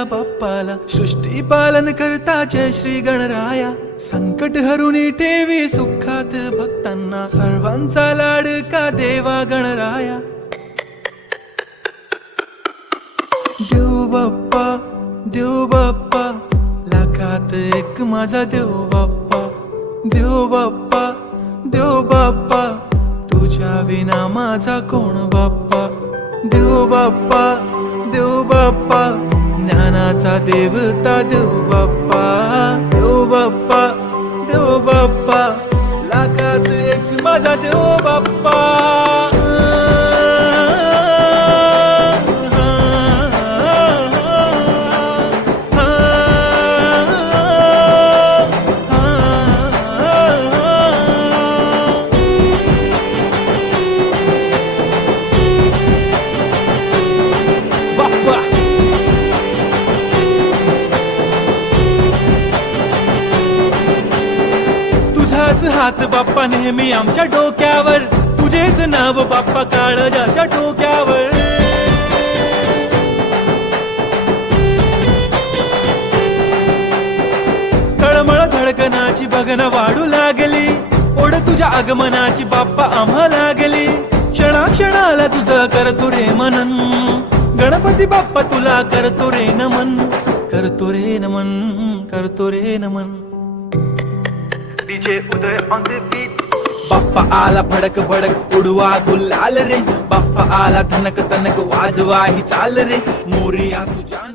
या बाप्पाला. सृष्टी पालन करता जय श्री गणराया. संकट हरुनी ठेवी सुखात भक्तांना. सर्वांचा लाडका देवा गणराया. देव बाप्पा देव बाप्पा लाखात एक माझा देव बाप्पा. देव बाप्पा देव बाप्पा तुझ्या विना माझा कोण बाप्पा. देव बाप्पा देव बाप्पा ज्ञानाचा देवता देव बाप्पा. देव बाप्पा देव बाप्पा लाखात एक माझा देव बाप्पा. तुझाच हात बाप्पा नेहमी आमच्या डोक्यावर. तुझेच नाव बाप्पा काळजाच्या डोक्यावर. तळमळ धडकनाची बघन वाढू लागली. ओढ तुझ्या आगमनाची बाप्पा आम्हा लागली. क्षणाक्षणाला तुझं करतो रे मनन. गणपती बाप्पा तुला करतो रे नमन. करतो रे नमन करतो रे नमन. DJ Uday on the beat. Bappa आला भडक भडक उडवा गुलाल रे. बाप्पा आला धनक तनक वाजवा ही चाल रे. मोरिया तुझ्या